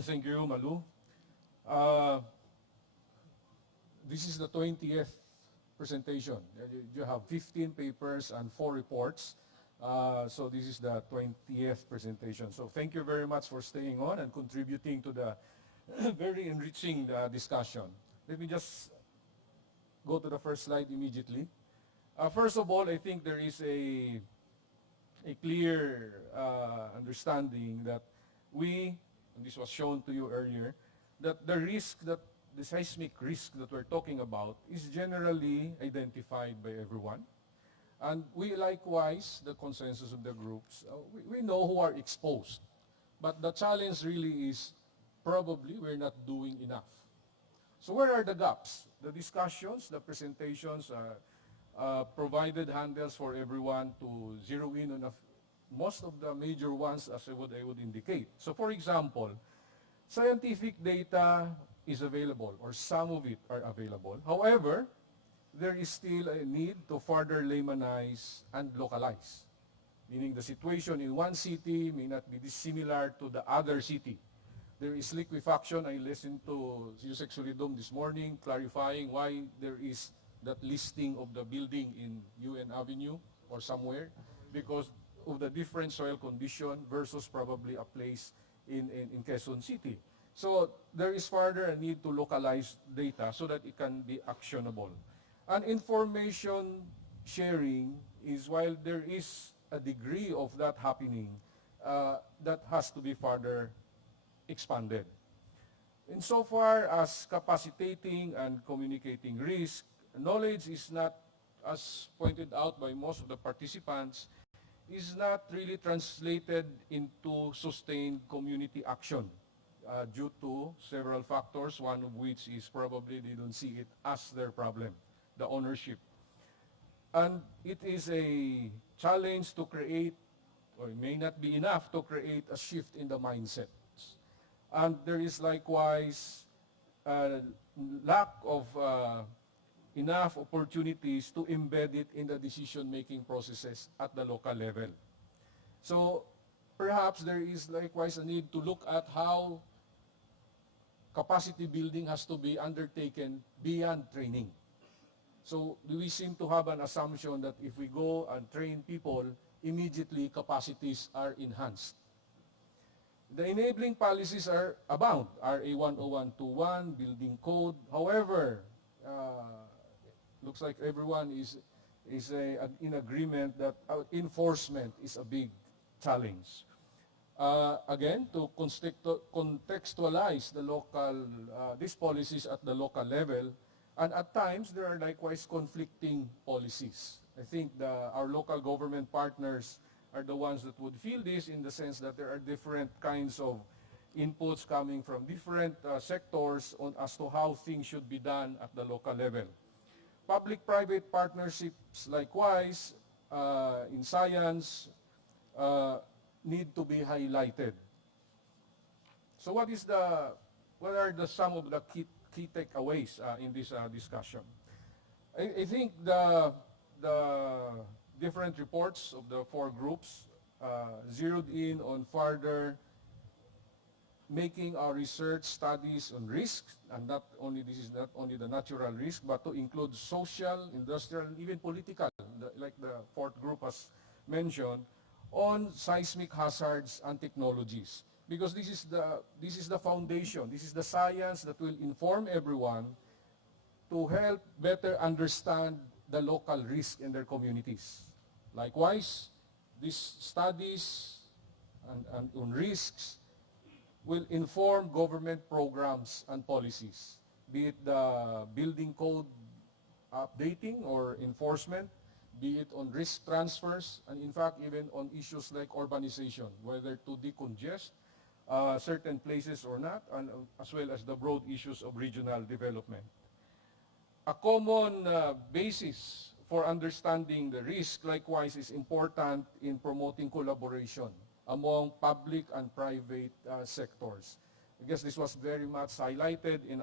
Thank you, Malu. Uh, this is the 20th presentation. You have 15 papers and 4 reports. So this is the 20th presentation. So thank you very much for staying on and contributing to the very enriching discussion. Let me just go to the first slide immediately. First of all, I think there is a clear understanding that we, and this was shown to you earlier, that the seismic risk that we're talking about is generally identified by everyone. And we likewise, the consensus of the groups, we know who are exposed. But the challenge really is probably we're not doing enough. So where are the gaps? The discussions, the presentations, provided handles for everyone to zero in on most of the major ones as I would indicate. So for example, scientific data is available, or some of it are available. However, there is still a need to further laymanize and localize, meaning the situation in one city may not be dissimilar to the other city. There is liquefaction. I listened to Yusek Solidum this morning clarifying why there is that listing of the building in UN Avenue or somewhere, because of the different soil condition versus probably a place in Quezon City. So there is further a need to localize data so that it can be actionable. And information sharing is, while there is a degree of that happening, that has to be further expanded. Insofar as capacitating and communicating risk, knowledge is not, as pointed out by most of the participants, is not really translated into sustained community action due to several factors, one of which is probably they don't see it as their problem, the ownership. And it is a challenge to create, or it may not be enough to create a shift in the mindset. And there is likewise a lack of enough opportunities to embed it in the decision-making processes at the local level. So perhaps there is likewise a need to look at how capacity building has to be undertaken beyond training. So we seem to have an assumption that if we go and train people, immediately capacities are enhanced. The enabling policies are abound, RA 10121, building code. However, looks like everyone is in agreement that enforcement is a big challenge. Again, to contextualize the local, these policies at the local level, and at times there are likewise conflicting policies. I think our local government partners are the ones that would feel this, in the sense that there are different kinds of inputs coming from different sectors as to how things should be done at the local level. Public-private partnerships likewise in science need to be highlighted. So what are some of the key takeaways in this discussion? I think the different reports of the 4 groups zeroed in on further making our research studies on risks, and this is not only the natural risk, but to include social, industrial, and even political, like the 4th group has mentioned, on seismic hazards and technologies. Because this is the foundation, this is the science that will inform everyone to help better understand the local risk in their communities. Likewise, these studies and on risks will inform government programs and policies, be it the building code updating or enforcement, be it on risk transfers, and in fact even on issues like urbanization, whether to decongest certain places or not, and as well as the broad issues of regional development. A common basis for understanding the risk likewise is important in promoting collaboration among public and private sectors. I guess this was very much highlighted in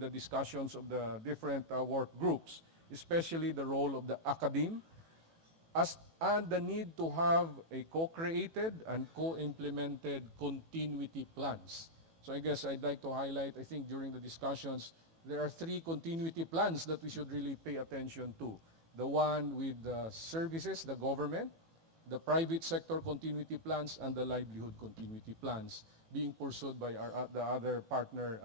the discussions of the different work groups, especially the role of the academe, and the need to have a co-created and co-implemented continuity plans. So I guess I'd like to highlight, I think during the discussions, there are 3 continuity plans that we should really pay attention to. The one with the services, the government, the private sector continuity plans, and the livelihood continuity plans being pursued by the other partner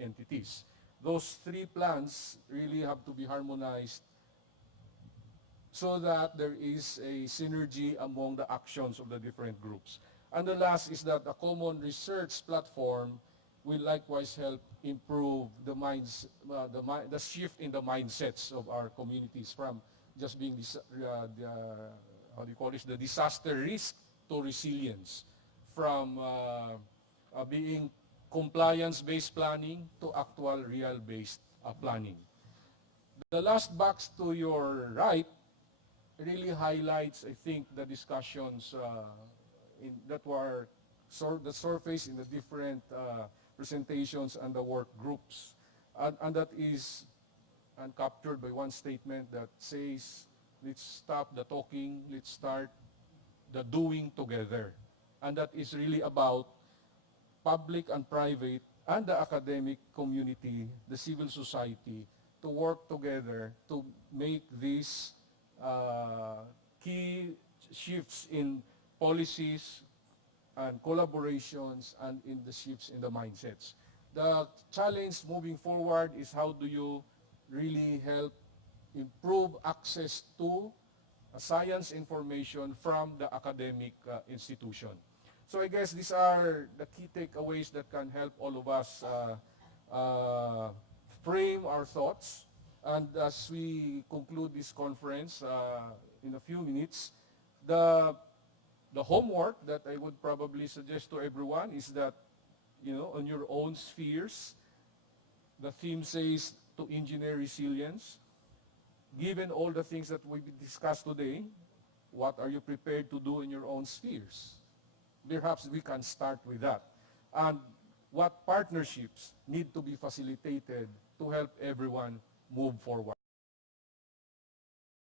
entities. Those 3 plans really have to be harmonized so that there is a synergy among the actions of the different groups. And the last is that a common research platform will likewise help improve the shift in the mindsets of our communities from just being the disaster risk to resilience, from being compliance-based planning to actual real-based planning. The last box to your right really highlights, I think, the discussions that were the surface in the different presentations and the work groups. And that is captured by one statement that says, let's stop the talking, let's start the doing together. And that is really about public and private and the academic community, the civil society, to work together to make these key shifts in policies and collaborations and in the shifts in the mindsets. The challenge moving forward is how do you really help improve access to science information from the academic institution. So I guess these are the key takeaways that can help all of us frame our thoughts. And as we conclude this conference in a few minutes, the homework that I would probably suggest to everyone is that, on your own spheres, the theme says to engineer resilience. Given all the things that we discussed today, what are you prepared to do in your own spheres? Perhaps we can start with that. And what partnerships need to be facilitated to help everyone move forward?